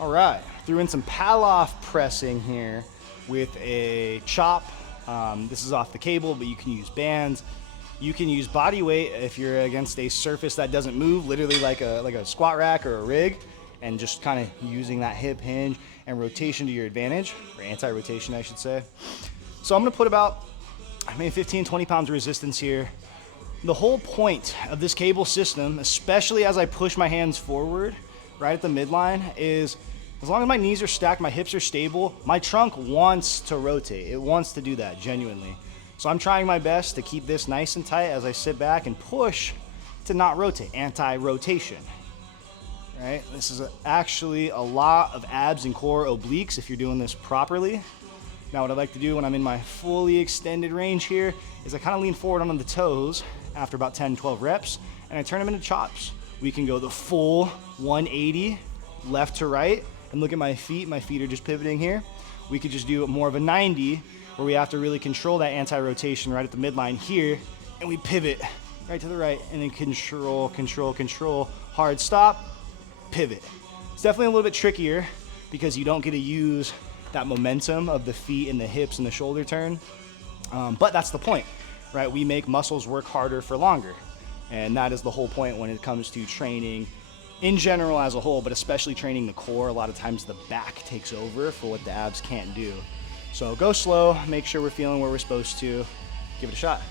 All right, threw in some Paloff pressing here with a chop. This is off the cable, but you can use bands. You can use body weight if you're against a surface that doesn't move, literally like a squat rack or a rig, and just kind of using that hip hinge and rotation to your advantage, or anti-rotation, I should say. So I'm gonna put about, 15, 20 pounds of resistance here. The whole point of this cable system, especially as I push my hands forward, right at the midline, is as long as my knees are stacked, my hips are stable, my trunk wants to rotate. It wants to do that, genuinely. So I'm trying my best to keep this nice and tight as I sit back and push to not rotate, anti-rotation. Right? This is actually a lot of abs and core obliques if you're doing this properly. Now what I like to do when I'm in my fully extended range here is I kind of lean forward on the toes after about 10, 12 reps, and I turn them into chops. We can go the full 180 left to right, and look at my feet. My feet are just pivoting here. We could just do more of a 90 where we have to really control that anti-rotation right at the midline here, and we pivot right to the right, and then control, control, control, hard stop, pivot. It's definitely a little bit trickier because you don't get to use that momentum of the feet and the hips and the shoulder turn, but that's the point, right? We make muscles work harder for longer, and that is the whole point when it comes to training in general as a whole, but especially training the core. A lot of times the back takes over for what the abs can't do. So go slow, make sure we're feeling where we're supposed to, give it a shot.